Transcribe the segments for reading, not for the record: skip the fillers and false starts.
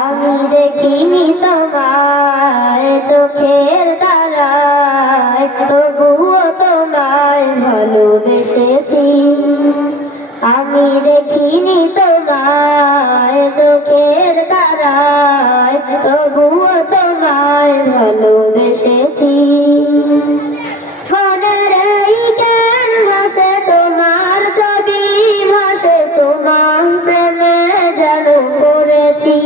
আমি দেখিনি তোমায় চোখের তারায়, তবুও তোমায় ভালোবেসেছি। আমি দেখিনি তোমায় চোখের তারায়, তবুও তোমায় ভালোবেসেছি। মনের এই ক্যানভাসে তোমার ছবি ভাসে, তোমার প্রেমে যেন পড়েছি।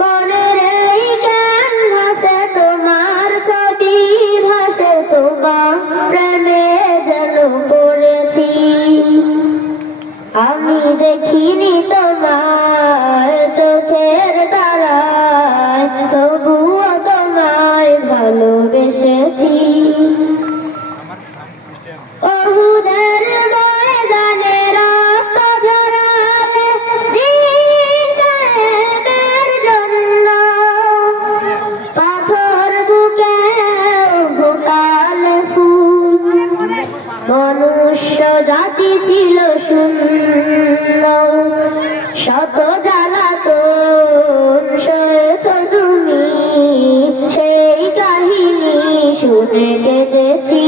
মনের এই ক্যানভাসে তোমার ছবি ভাসে, তোমার প্রেমে যেন পড়েছি। আমি দেখিনি তোমায় চোখের তারায়, তবুও তোমায় ভালোবেসেছি। ওহুদের ময়দানে রক্ত ঝরালে দিন কায়েমের জন্য, পাথর বুকে ফোটালে ফুল। মনুষ্য জাতি ছিল শূন্য, শত জ্বালাতন সয়েছ তুমি, সেই কাহিনী শুনে কেঁদেছি।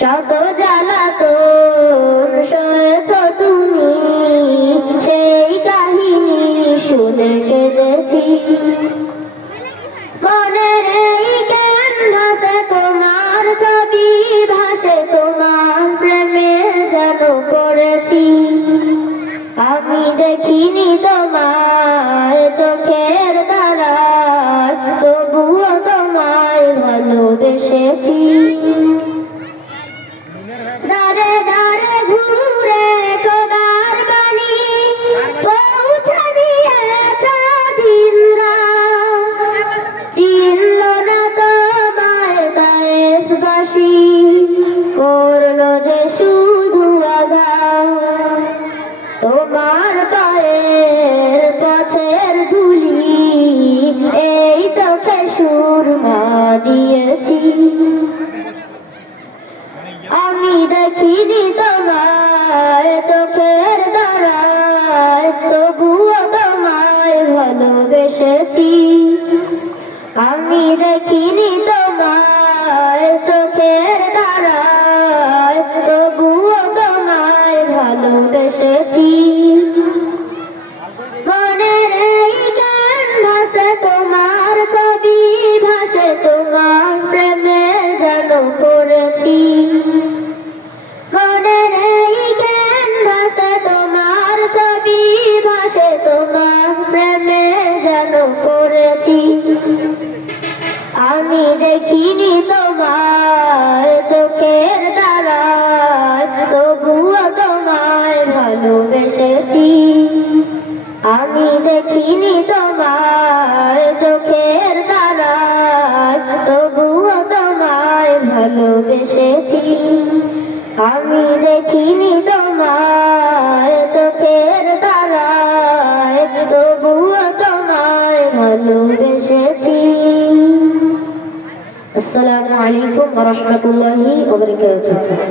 শত জ্বালাতন সয়েছ তুমি, সেই কাহিনী শুনে কেঁদেছি। মনের এই ক্যানভাসে তোমার ছবি ভাসে, তোমার প্রেমে যেন পড়েছি। আমি দেখিনি তোমায় চোখের তারায়, তবুও তোমায় ভালোবেসেছি। দারে দারে ঘুরে খোদার বাণী পৌঁছে দিয়েছ দিনরা, চিনল না তোমায় তায়েফবাসী, করলো যে শুধু আঘাত। তোমার পায়ের পথের ধুলি এই চোখে সুরমা দিয়েছি। আমি দেখিনি তোমায় চোখের তারায়, তবুও তোমায় ভালোবেসেছি। আমি দেখিনি তোমায় চোখের তারায়, তবুও তোমায় ভালোবেসেছি। মনের এই ক্যানভাসে তোমার ছবি ভাসে, তোমার প্রেমে যেন পড়েছি। মনের এই ক্যানভাসে তোমার ছবি ভাসে, তোমার প্রেমে যেন পড়েছি। আমি দেখিনি তোমায় চোখের তারায়, তবুও তোমায় ভালোবেসেছি। আমি দেখিনি তোমায় চোখের তারায়, তবুও তোমায় ভালোবেসেছি। আমি দেখিনি তোমায় চোখের তারায়, তবুও তোমায় ভালোবেসেছি। আসসালামু আলাইকুম ওয়া রাহমাতুল্লাহি ওয়া বারাকাতুহু।